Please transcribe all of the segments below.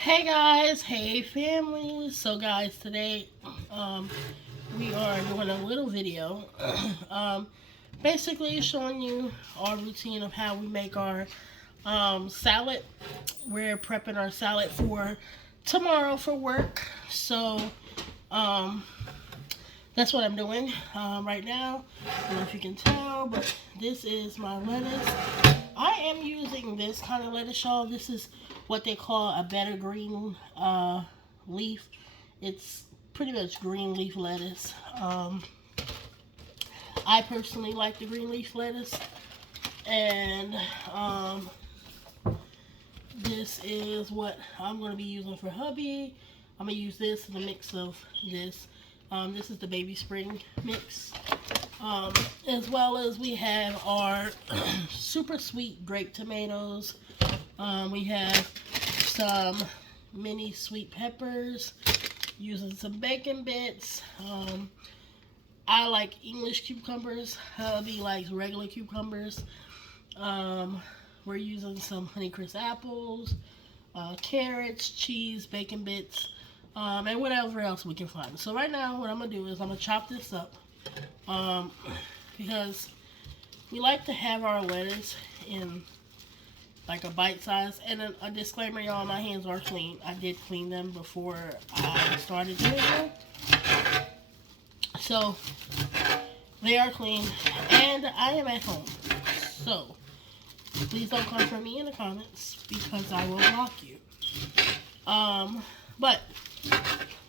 Hey guys, hey family. So guys, today um, we are doing a little video, um, basically showing you our routine of how we make our salad. We're prepping our salad for tomorrow for work. So um, that's what I'm doing right now. I don't know if you can tell, but this is my lettuce. I am using this kind of lettuce, y'all. This is what they call a better green leaf. It's pretty much green leaf lettuce. I personally like the green leaf lettuce, and um, this is what I'm going to be using for hubby. I'm going to use this in a mix of this. This is the baby spring mix. Um, as well as we have our super sweet grape tomatoes. We have some mini sweet peppers, using some bacon bits. I like English cucumbers. Hubby likes regular cucumbers. Um, we're using some Honeycrisp apples, carrots, cheese, bacon bits, and whatever else we can find. So right now, what I'm gonna do is I'm gonna chop this up, um, because we like to have our lettuce in like a bite size. And a disclaimer, y'all, my hands are clean. I did clean them before I started doing them. So they are clean, and I am at home. So please don't come for me in the comments because I will block you. But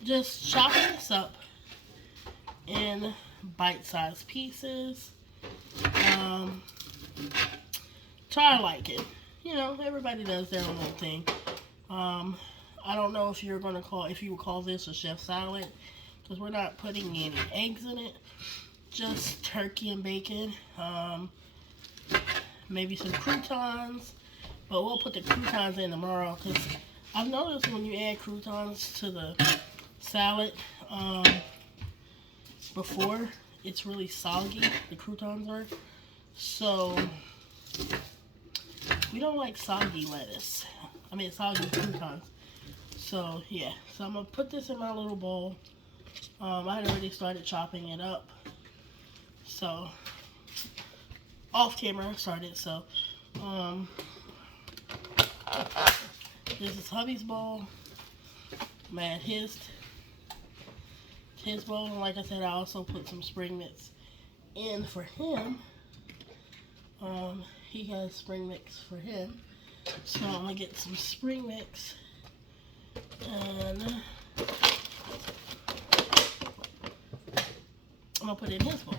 just chopping this up in bite-sized pieces. Try to like it. You know, everybody does their own little thing. I don't know if you would call this a chef salad, because we're not putting any eggs in it. Just turkey and bacon. Maybe some croutons, but we'll put the croutons in tomorrow, because I've noticed when you add croutons to the salad, before, it's really soggy. The croutons are. So we don't like soggy lettuce. I mean, soggy croutons. So, yeah. So, I'm going to put this in my little bowl. I had already started chopping it up. So, off camera, I started. So, this is hubby's bowl. Man, his bowl. And like I said, I also put some spring mix in for him. He has spring mix for him. So I'm gonna get some spring mix and I'm gonna put it in his bowl.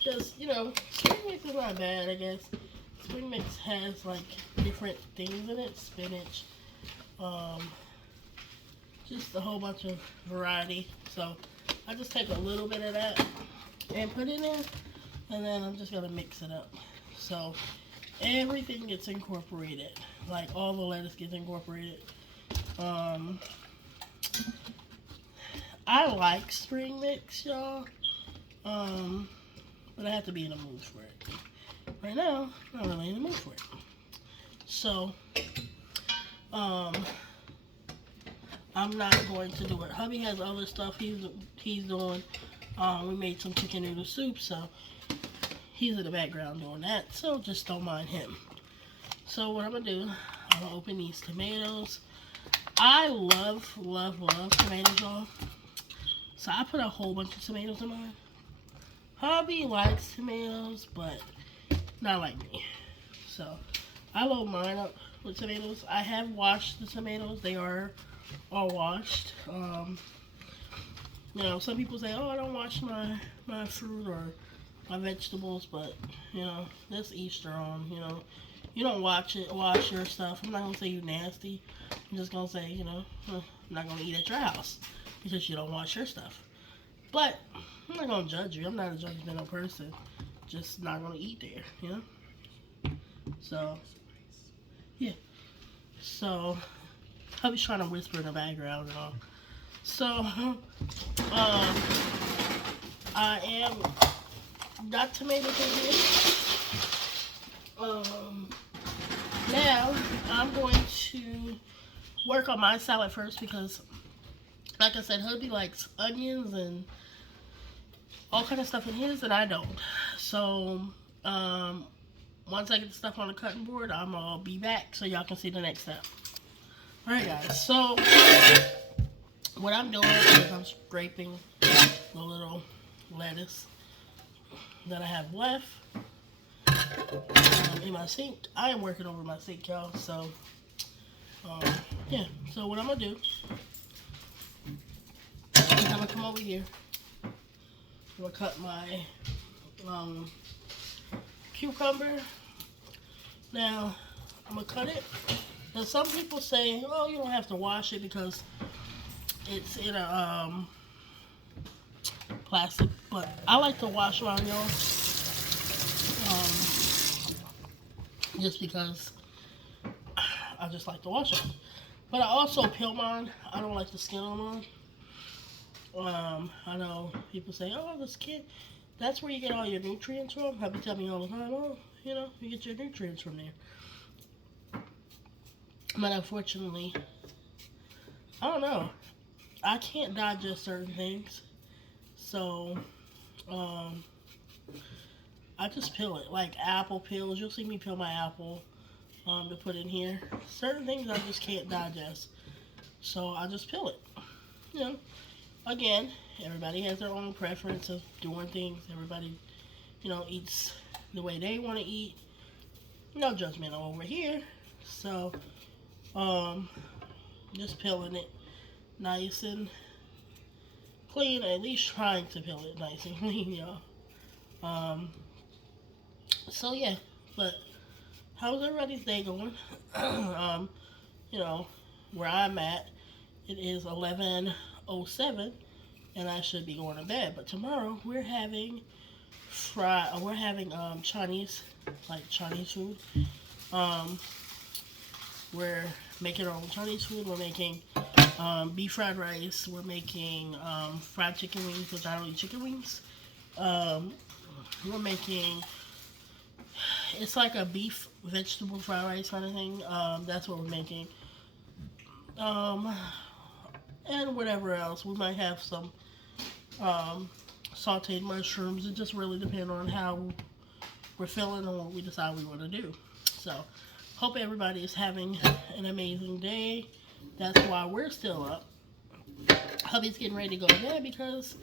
Just, you know, spring mix is not bad, I guess. Spring mix has like different things in it, spinach, just a whole bunch of variety. So I just take a little bit of that and put it in, and then I'm just gonna mix it up. So everything gets incorporated, like all the lettuce gets incorporated. I like spring mix, y'all, but I have to be in the mood for it. Right now, I'm not really in the mood for it. So, I'm not going to do it. Hubby has other stuff he's doing. We made some chicken noodle soup, so he's in the background doing that. So just don't mind him. So what I'm gonna do, I'm gonna open these tomatoes. I love tomatoes, y'all. So I put a whole bunch of tomatoes in mine. Hubby likes tomatoes, but not like me. So I load mine up with tomatoes. I have washed the tomatoes. They are all washed. You know, some people say, oh, I don't wash my fruit or my vegetables, but, you know, that's each their own, you know. You don't wash your stuff. I'm not going to say you nasty. I'm just going to say, you know, I'm not going to eat at your house because you don't wash your stuff. But I'm not going to judge you. I'm not a judgmental person. Just not going to eat there, you know. So, yeah. So, hubby's trying to whisper in the background and all. So, I am got tomatoes in here. Now, I'm going to work on my salad first because, like I said, hubby likes onions and all kind of stuff in his, and I don't. So, um, once I get the stuff on the cutting board, I'm gonna be back so y'all can see the next step. All right, guys. So, what I'm doing is I'm scraping the little lettuce that I have left in my sink. I am working over my sink, y'all. So, um, yeah. So what I'm gonna do is I'm gonna come over here. I'm gonna cut my cucumber. Now I'm gonna cut it. Now some people say, "Oh, you don't have to wash it because it's in a plastic," but I like to wash mine, y'all. Just because I just like to wash it. But I also peel mine. I don't like the skin on mine. I know people say, "Oh, the skin, that's where you get all your nutrients from." Hubby tell me all the time, "Oh, you get your nutrients from there." But unfortunately, I don't know. I can't digest certain things, so I just peel it. Like apple peels, you'll see me peel my apple to put in here. Certain things I just can't digest, so I just peel it. You know, again, everybody has their own preference of doing things. Everybody, eats the way they want to eat. No judgment over here. So, just peeling it nice and clean. At least trying to peel it nice and clean, y'all. Um, so yeah, but how's everybody's day going? um, you know, where I'm at, it is 11:07, and I should be going to bed. But tomorrow we're having Chinese, like Chinese food. Um, we're making our own Chinese food. We're making beef fried rice. We're making fried chicken wings, which I don't eat chicken wings. Um, we're making, it's like a beef vegetable fried rice kind of thing. That's what we're making. Um, and whatever else. We might have some um, sauteed mushrooms. It just really depends on how we're feeling and what we decide we want to do. So, hope everybody is having an amazing day. That's why we're still up. Hubby's getting ready to go to bed because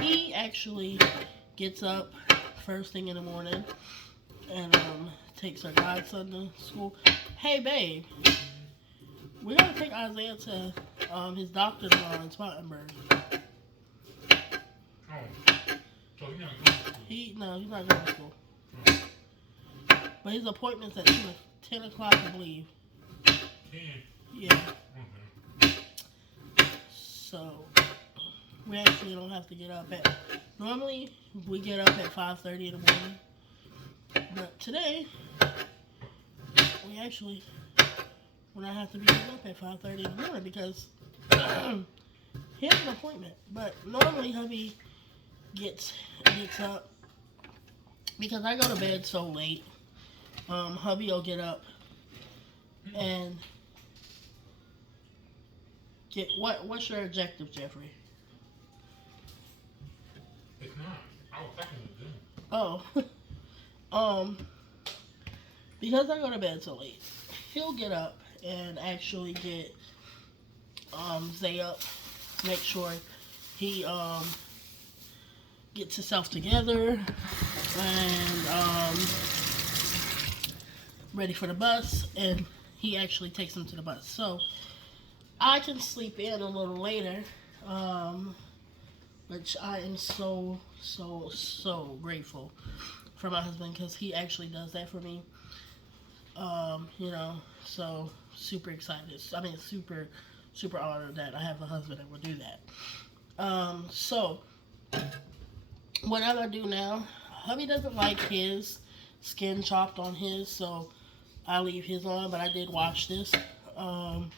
he actually gets up first thing in the morning and takes our godson to school. Hey, babe, we gotta take Isaiah to his doctor tomorrow in Spartanburg. Oh, so he's not going to school? No, he's not going to school. But his appointment's at 10 o'clock, I believe. 10? Yeah. Okay. So, we actually don't have to get up at... Normally, we get up at 5:30 in the morning. But today, we actually... We're not have to be getting up at 5:30 in the morning because he has an appointment. But normally, hubby gets up because I go to bed so late. Hubby will get up and get what's your objective, Jeffrey? It's not. I was thinking of doing. Oh. Because I go to bed so late, he'll get up and actually get Zay up, make sure he gets himself together and ready for the bus, and he actually takes him to the bus. So I can sleep in a little later, which I am so grateful for my husband because he actually does that for me. So super excited. I mean, super honored that I have a husband that will do that. So what I'm gonna do now, hubby doesn't like his skin chopped on his, so I leave his on, but I did wash this. So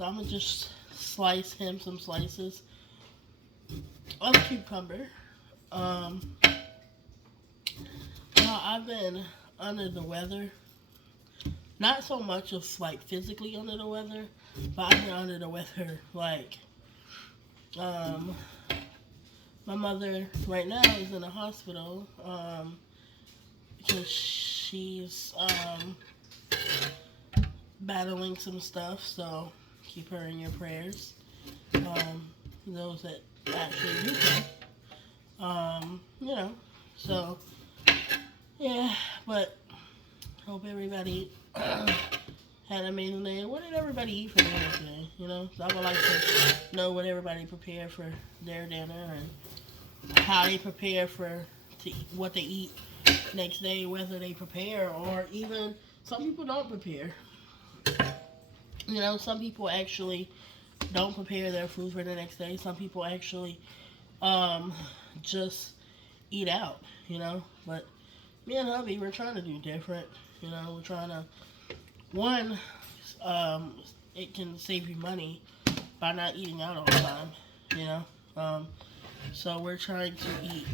I'm gonna just slice him some slices of cucumber. Now I've been under the weather not so much of like physically under the weather, but I'm under the weather like my mother right now is in the hospital because she's battling some stuff, so keep her in your prayers. Those that actually do care. You know, so yeah, but hope everybody had an amazing day. What did everybody eat for dinner today? You know, so I would like to know what everybody prepared for their dinner and how they prepare for what they eat next day, whether they prepare or even some people don't prepare. You know, some people actually don't prepare their food for the next day. Some people actually just eat out, you know. But me and hubby, we're trying to do different. You know, we're trying to, one, it can save you money by not eating out all the time, you know. So we're trying to eat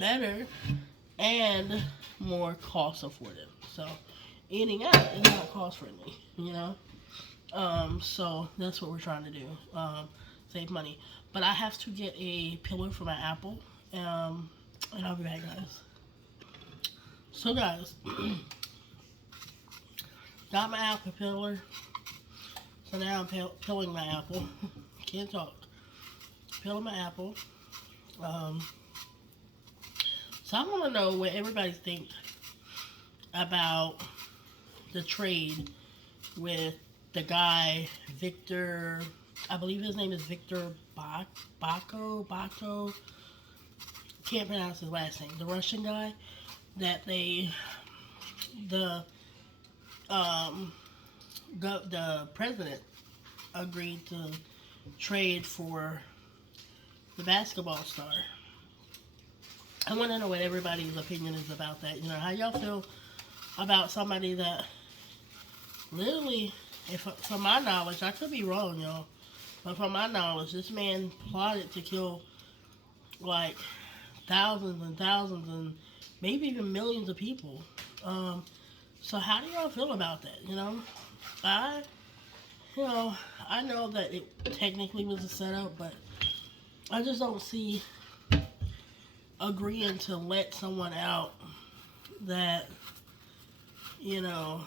better and more cost affordable. So eating out is not cost friendly, you know. So that's what we're trying to do, save money. But I have to get a pillar for my Apple, and I'll be back, guys. So, guys, got my Apple pillar. So now I'm pilling my apple. Can't talk. Pilling my apple. So I want to know what everybody thinks about the trade with the guy Victor. I believe his name is Victor Bato. Can't pronounce his last name. The Russian guy that the president agreed to trade for the basketball star. I want to know what everybody's opinion is about that. You know, how y'all feel about somebody that literally, if from my knowledge, I could be wrong, y'all, but from my knowledge, this man plotted to kill like thousands and thousands and maybe even millions of people. So how do y'all feel about that? You know, I know that it technically was a setup, but I just don't see agreeing to let someone out that, you know,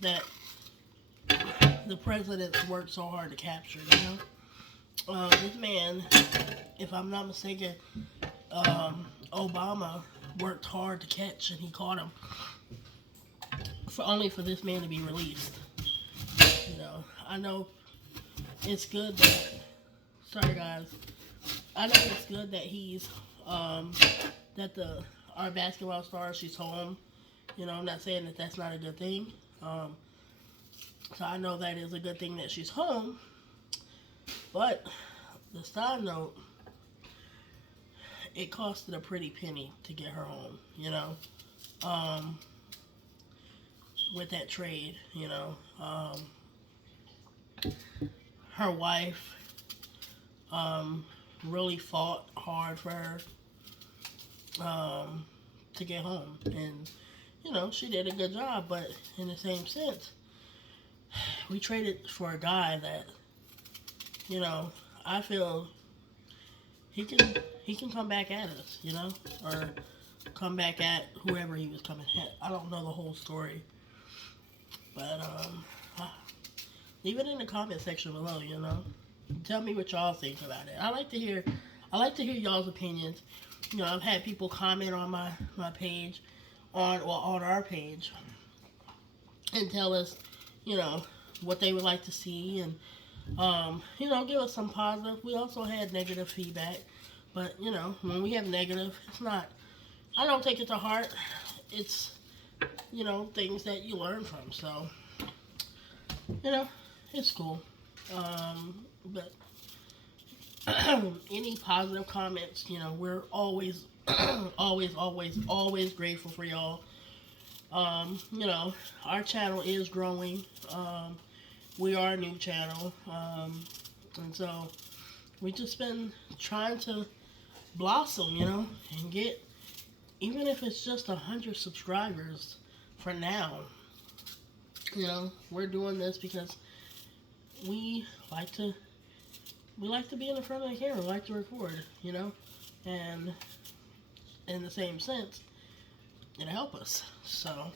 that the president's worked so hard to capture, you know? This man, if I'm not mistaken, Obama worked hard to catch, and he caught him only for this man to be released. You know, I know it's good that, sorry guys, I know it's good that he's, that our basketball star, she's home. You know, I'm not saying that that's not a good thing. So I know that is a good thing that she's home. But the side note, it costed a pretty penny to get her home, you know, with that trade, you know. Her wife really fought hard for her to get home. And, you know, she did a good job, but in the same sense, we traded for a guy that, you know, I feel he can come back at us, you know, or come back at whoever he was coming at. I don't know the whole story, but leave it in the comment section below, you know. Tell me what y'all think about it. I like to hear y'all's opinions. You know, I've had people comment on my page, on our page, and tell us, you know, what they would like to see, and you know, give us some positive. We also had negative feedback, but you know, when we have negative, it's not, I don't take it to heart. It's, you know, things that you learn from. So, you know, it's cool. But any positive comments, you know, we're always, always grateful for y'all. You know, our channel is growing. We are a new channel. And so we just been trying to blossom, you know, and get even if it's just 100 subscribers for now, you know, we're doing this because we like to be in the front of the camera, we like to record, you know, and in the same sense, it'll help us. So,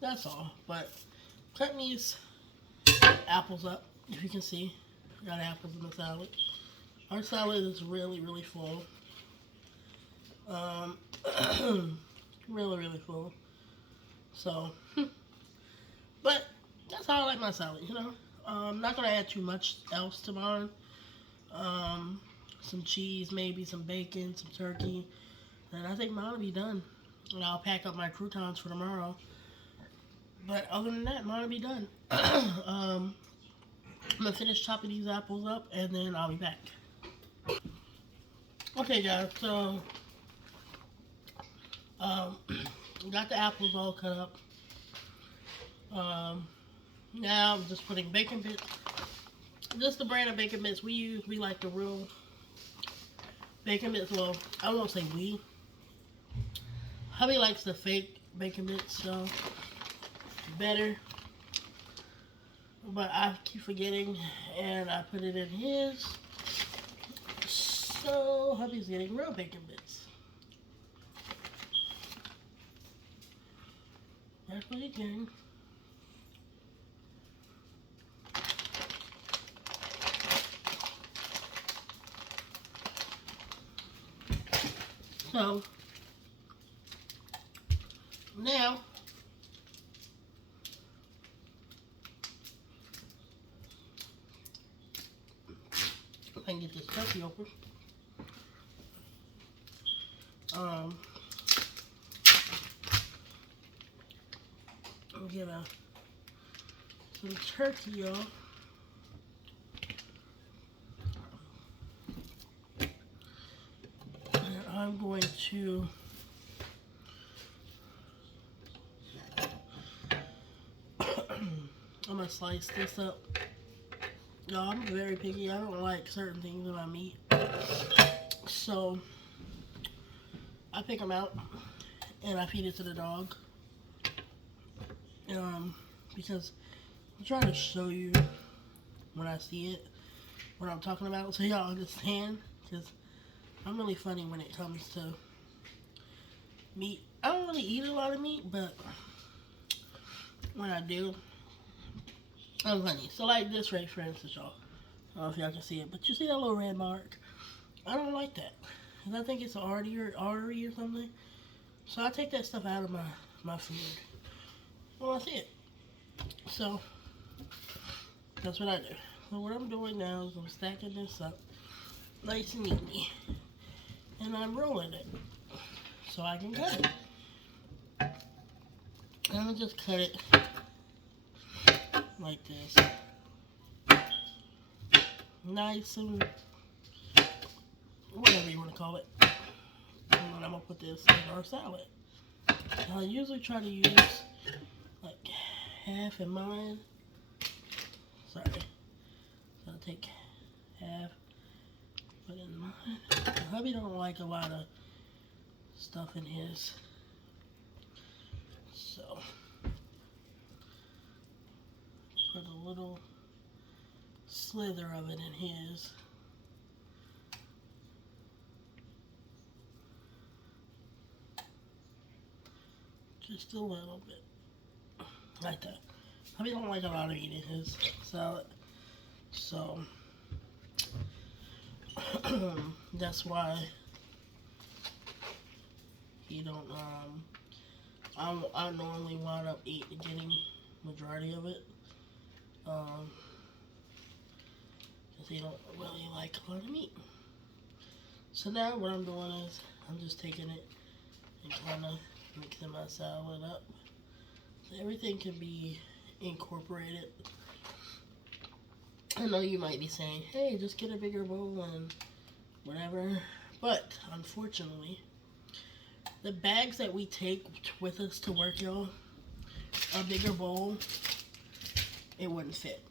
that's all. But cutting these apples up, if you can see, got apples in the salad. Our salad is really, really full. Really, really full. So, but that's how I like my salad, you know. I'm not gonna add too much else to mine. Some cheese, maybe some bacon, some turkey, and I think mine will be done. And I'll pack up my croutons for tomorrow. But other than that, mine will be done. I'm gonna finish chopping these apples up, and then I'll be back. Okay, guys. So, got the apples all cut up. Now I'm just putting bacon bits. Just the brand of bacon bits we use. We like the real bacon bits. Well, I won't say we. Hubby likes the fake bacon bits, so better. But I keep forgetting, and I put it in his. So hubby's getting real bacon bits. That's what he's getting. So now I can get this turkey open. I'll get some turkey, y'all. I'm going to I'm gonna slice this up. Y'all, I'm very picky. I don't like certain things in my meat, so I pick them out and I feed it to the dog. Because I'm trying to show you when I see it what I'm talking about, so y'all understand. Because I'm really funny when it comes to meat. I don't really eat a lot of meat, but when I do, I'm funny. So like this right, for instance, y'all. I don't know if y'all can see it, but you see that little red mark? I don't like that. Because I think it's an artery or something. So I take that stuff out of my food when I see it. So that's what I do. So what I'm doing now is I'm stacking this up nice and neatly. And I'm rolling it so I can cut it. And I'm gonna just cut it like this. Nice and whatever you want to call it. And then I'm gonna put this in our salad. Now, I usually try to use like half in mine. Sorry. So I'll take half, put in mine. Hubby don't like a lot of stuff in his. So put a little slither of it in his. Just a little bit. Like that. Hubby don't like a lot of meat in his salad. So that's why he don't I normally wind up getting majority of it. Because he don't really like a lot of meat. So now what I'm doing is I'm just taking it and kind of mixing my salad up. So everything can be incorporated. I know you might be saying, hey, just get a bigger bowl and whatever. But unfortunately, the bags that we take with us to work, y'all, a bigger bowl, it wouldn't fit.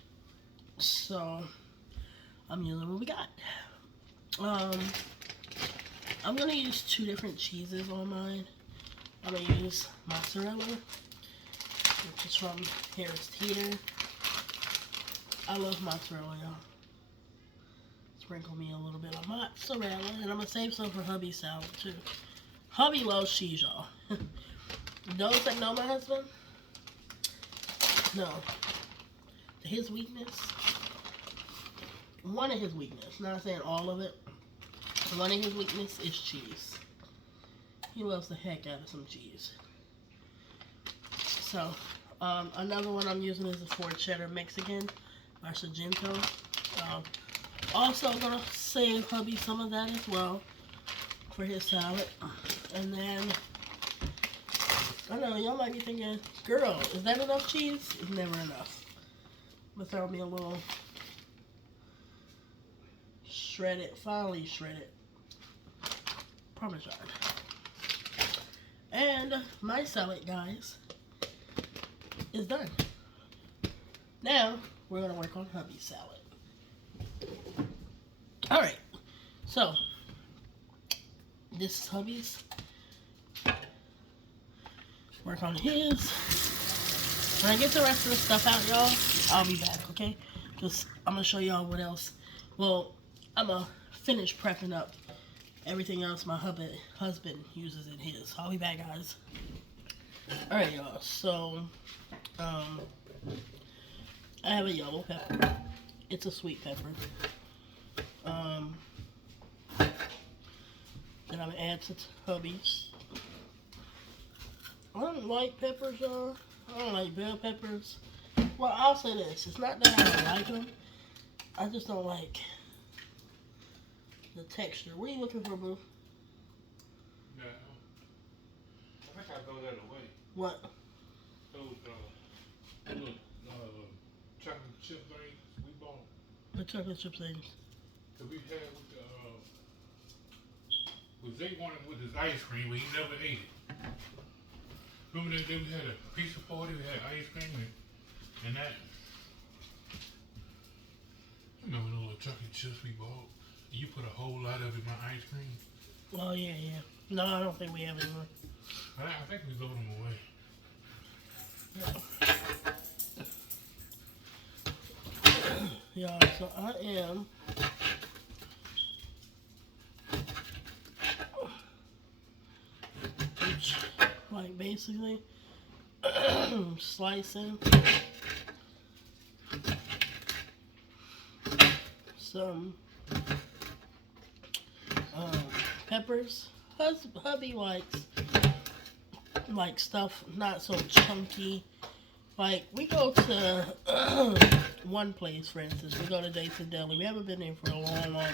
So I'm using what we got. I'm gonna use 2 different cheeses on mine. I'm gonna use mozzarella, which is from Harris Teeter. I love mozzarella, y'all. Sprinkle me a little bit of mozzarella, and I'm gonna save some for hubby's salad too. Hubby loves cheese, y'all. Those that know my husband, no. His weakness, one of his weakness, not saying all of it, one of his weakness is cheese. He loves the heck out of some cheese. So, another one I'm using is the Ford Cheddar Mexican, or Sargento. Also gonna save hubby some of that as well for his salad. And then, I know y'all might be thinking, girl, is that enough cheese? It's never enough. I'm gonna throw me a little finely shredded Parmesan. And my salad, guys, is done. Now, we're gonna work on hubby's salad. Alright, so, this is hubby's. Work on his. When I get the rest of the stuff out, y'all, I'll be back, okay? Just, I'm gonna show y'all what else. Well, I'm gonna finish prepping up everything else my husband uses in his. I'll be back, guys. Alright, y'all, so, I have a yellow pepper. It's a sweet pepper. Then I'm gonna add to hubby's. I don't like peppers, y'all. I don't like bell peppers. Well, I'll say this. It's not that I don't like them. I just don't like the texture. What are you looking for, boo? Yeah. I think I throw that away. What? Those little chocolate chip things we bought. The chocolate chip things. That we had with they wanted with his ice cream, but he never ate it. Remember that day we had a pizza party, we had ice cream and that. You remember the little chocolate chips we bought? And you put a whole lot of it in my ice cream? Oh, yeah, yeah. No, I don't think we have any more. I think we threw them away. Yeah, so I am like basically slicing some peppers. Hubby likes stuff not so chunky. Like, we go to one place, for instance. We go to Jason Deli. We haven't been there for a long, long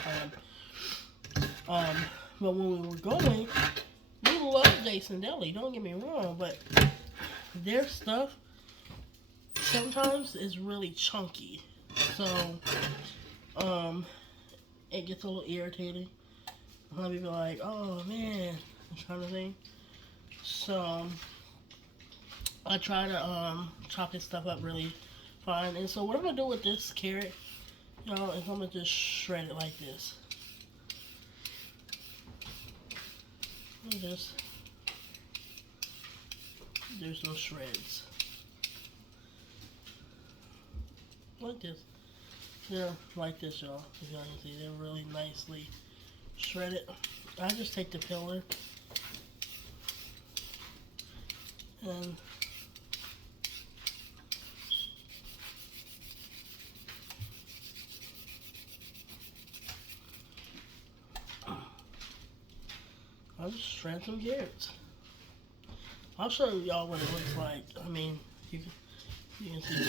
time. But when we were going, we love Jason Deli. Don't get me wrong, but their stuff sometimes is really chunky. So, it gets a little irritating. I'll be like, oh man, kind of thing. So, I try to chop his stuff up really fine. And so what I'm going to do with this carrot, y'all, is I'm going to just shred it like this. And just do some shreds. Like this. Yeah, like this, y'all. If y'all can see, they're really nicely shredded. I just take the peeler and I'll just shred some carrots. I'll show y'all what it looks like. I mean, you can see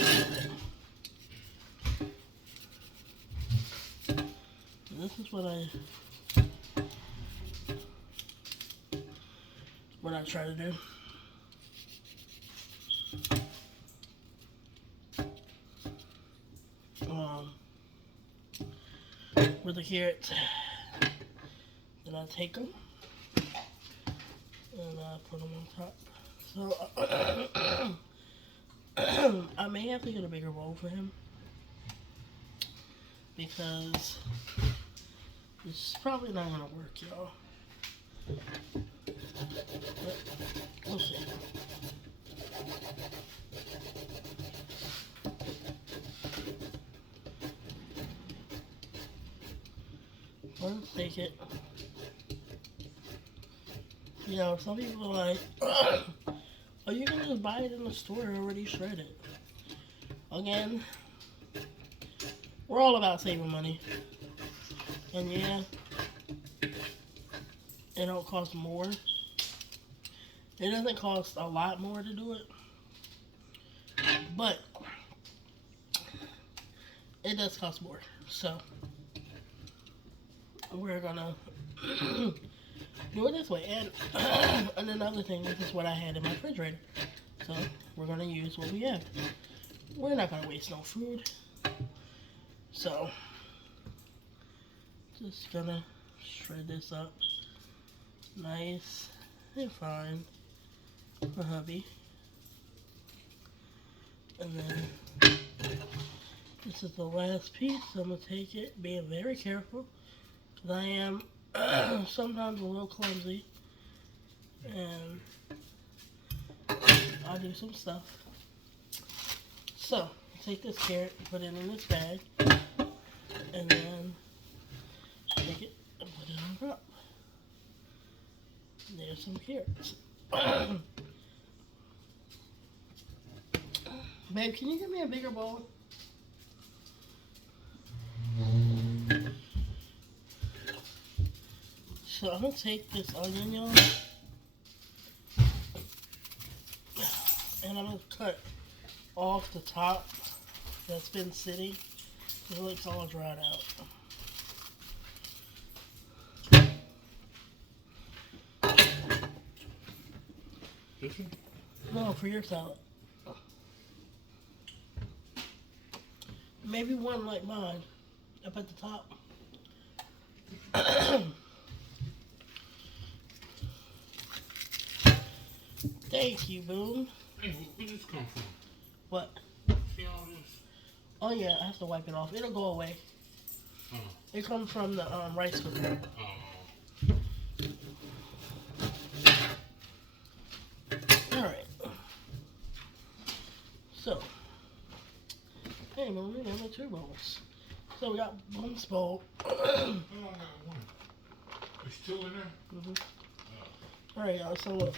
this is what I try to do. With the carrots, then I take them and I put them on top. So I may have to get a bigger bowl for him because it's probably not gonna work, y'all. But we'll see. Let's take it. You know, some people are like, oh, you can just buy it in the store already shredded. Again, we're all about saving money. And yeah, it don't cost more. It doesn't cost a lot more to do it. But it does cost more. So we're gonna do it this way. And another thing, this is what I had in my refrigerator. So we're gonna use what we have. We're not gonna waste no food. So just gonna shred this up nice and fine for hubby. And then this is the last piece. So I'm gonna take it, being very careful, because I am sometimes a little clumsy, and I'll do some stuff. So take this carrot, put it in this bag, and then take it and put it on top. There's some carrots. Babe, can you give me a bigger bowl? So I'm gonna take this onion, y'all, and I'm gonna cut off the top that's been sitting. It looks all dried out. This one? No, for your salad. Maybe one like mine, up at the top. Thank you, Boom. Hey, where did this come from? What? See all this? Oh yeah, I have to wipe it off. It'll go away. Oh. It comes from the rice cooker. Oh. Alright. So, hey, Boom, we got 2 bowls. So we got Boom's bowl. I only got one. It's still in there? Mm-hmm. Alright, y'all, so look.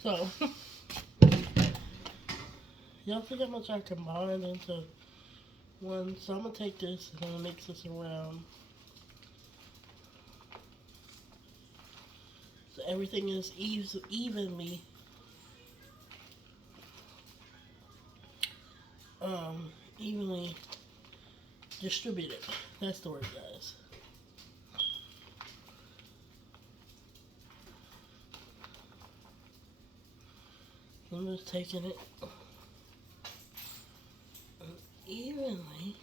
So, y'all see how much I combined into one? So I'm going to take this and I'm going to mix this around. So everything is evenly evenly distributed. That's the word, guys. I'm just taking it evenly.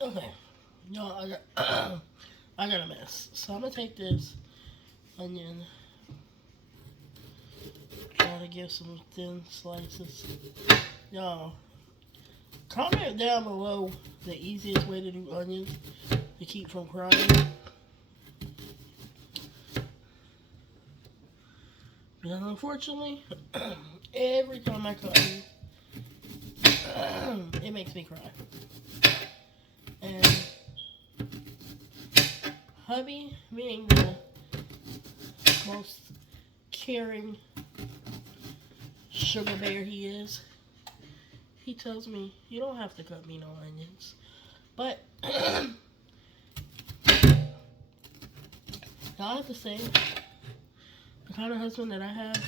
Okay, no, I got a mess. So I'm gonna take this onion, try to give some thin slices. Y'all, comment down below the easiest way to do onions to keep from crying. Because unfortunately, every time I cut onion, it makes me cry. And hubby, being the most caring sugar bear he is, he tells me, you don't have to cut me no onions. But I have to say, the kind of husband that I have,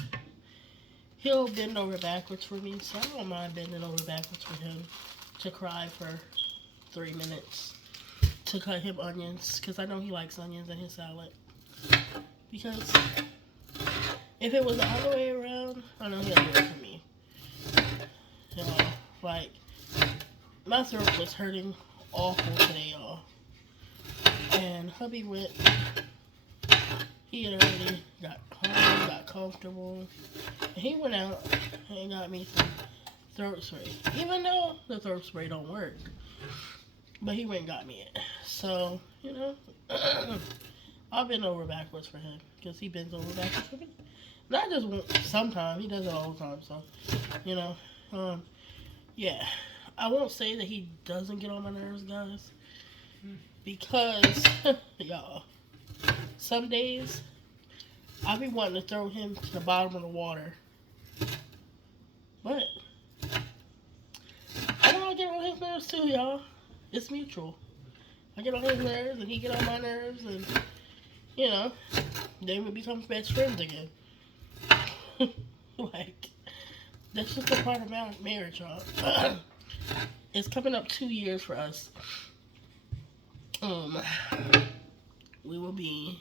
he'll bend over backwards for me, so I don't mind bending over backwards for him to cry for 3 minutes to cut him onions, because I know he likes onions in his salad. Because if it was the other way around, I know he'll do it for me. You know, like, my throat was hurting awful today, y'all. And hubby went. He had already got home, got comfortable. And he went out and got me some throat spray. Even though the throat spray don't work. But he went and got me it. So, you know, I'll bend over backwards for him. Because he bends over backwards for me. Not just sometimes. He does it all the time. So, you know, yeah. I won't say that he doesn't get on my nerves, guys. Because, y'all, some days, I be wanting to throw him to the bottom of the water. But, I know I get on his nerves too, y'all. It's mutual. I get on his nerves, and he get on my nerves, and, you know, then we become best friends again. Like, that's just a part of marriage, y'all. It's coming up 2 years for us. We will be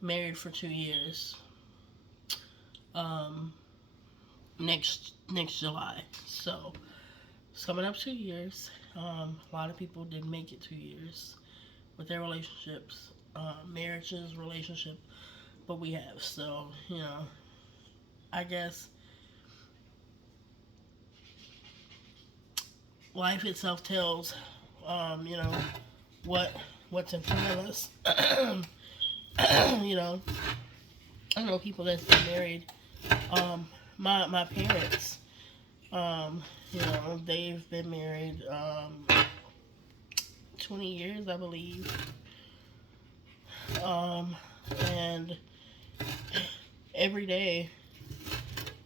married for 2 years. Next July. So it's coming up 2 years. A lot of people didn't make it 2 years with their relationships, marriages, relationship, but we have. So, you know, I guess life itself tells, you know, what's in front of us. You know, I know people that's been married. My parents, you know, they've been married 20 years, I believe. And every day,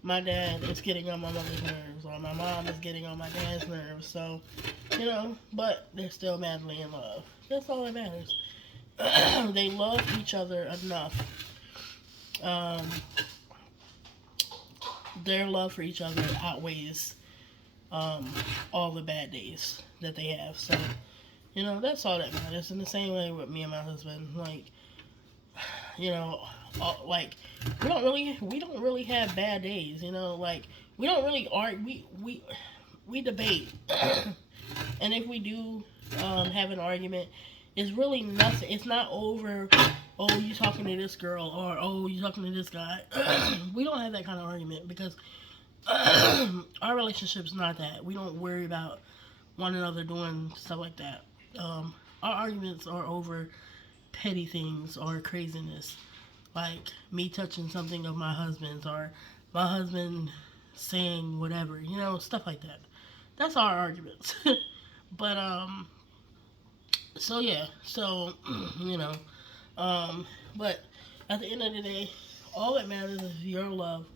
my dad is getting on my mother's nerves, or my mom is getting on my dad's nerves. So, you know, but they're still madly in love. That's all that matters. They love each other enough. Their love for each other outweighs all the bad days that they have. So, you know, that's all that matters. In the same way with me and my husband, like, you know, like, we don't really have bad days. You know, like, we don't really argue. We debate, and if we do have an argument, it's really nothing. It's not over. Oh, you talking to this girl, or oh, you talking to this guy. We don't have that kind of argument because our relationship's not that. We don't worry about one another doing stuff like that. Our arguments are over petty things or craziness, like me touching something of my husband's, or my husband saying whatever, you know, stuff like that. That's our arguments. But so yeah, so you know, but at the end of the day, all that matters is your love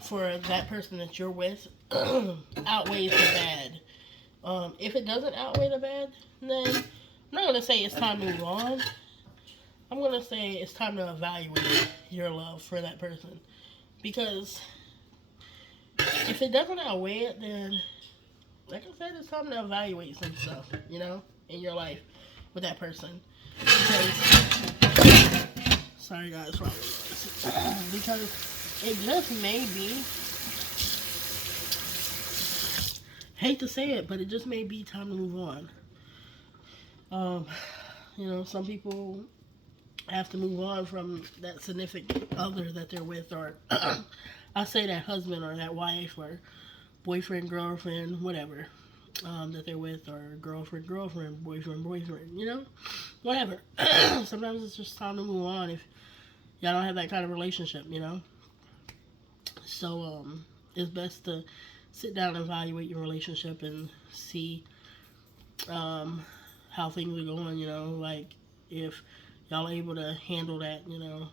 for that person that you're with outweighs the bad. If it doesn't outweigh the bad, then I'm not gonna say it's time to move on. I'm gonna say it's time to evaluate your love for that person, because if it doesn't outweigh it, then, like I said, it's time to evaluate some stuff, you know, in your life with that person. Because, sorry guys, because it just may be, hate to say it, but it just may be time to move on. You know, some people have to move on from that significant other that they're with, or I say that husband or that wife or boyfriend, girlfriend, whatever, that they're with, or girlfriend, boyfriend, you know, whatever. Sometimes it's just time to move on if y'all don't have that kind of relationship, you know. So it's best to sit down and evaluate your relationship and see how things are going, you know, like if y'all are able to handle that, you know.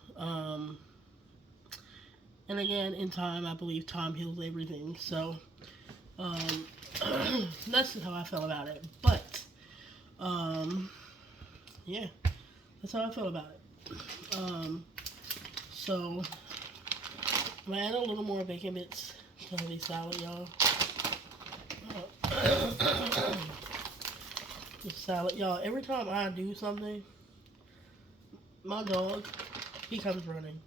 And again, in time, I believe time heals everything. So that's just how I feel about it. But yeah, that's how I feel about it. So I'm gonna add a little more bacon bits to the salad, y'all. The salad, y'all. Every time I do something, my dog, he comes running,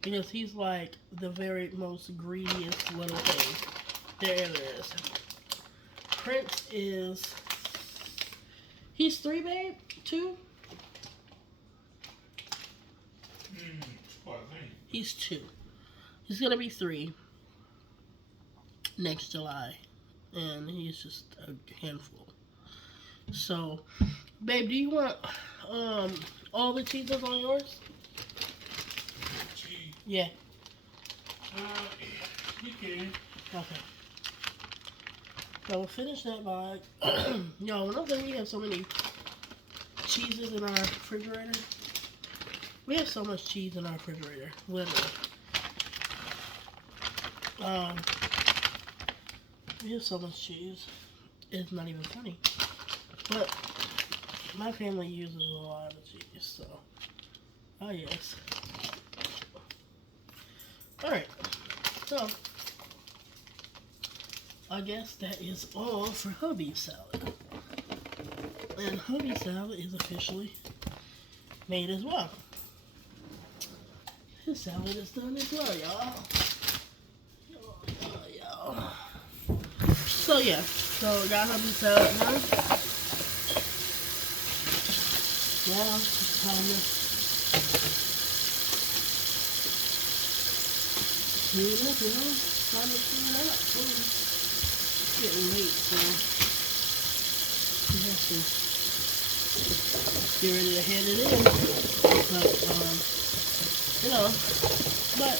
because he's like the very most greediest little thing there ever is. Prince is, he's 3, babe? 2? What I think. He's 2. He's gonna be 3 next July, and he's just a handful. So, babe, do you want all the cheeses on yours? Cheese. Yeah. You can. Okay. So we'll finish that bag. Yo, when I think we have so many cheeses in our refrigerator. We have so much cheese in our refrigerator, literally. We have so much cheese. It's not even funny. But my family uses a lot of cheese, so. Oh, yes. Alright. So, I guess that is all for hubby salad. And hubby salad is officially made as well. His salad is done as well, y'all. Y'all. So yeah, so got hubby salad done. Now it's time to clean it up, you know. Time to clean it up. It's getting late, so we have to get ready to hand it in. But you know, but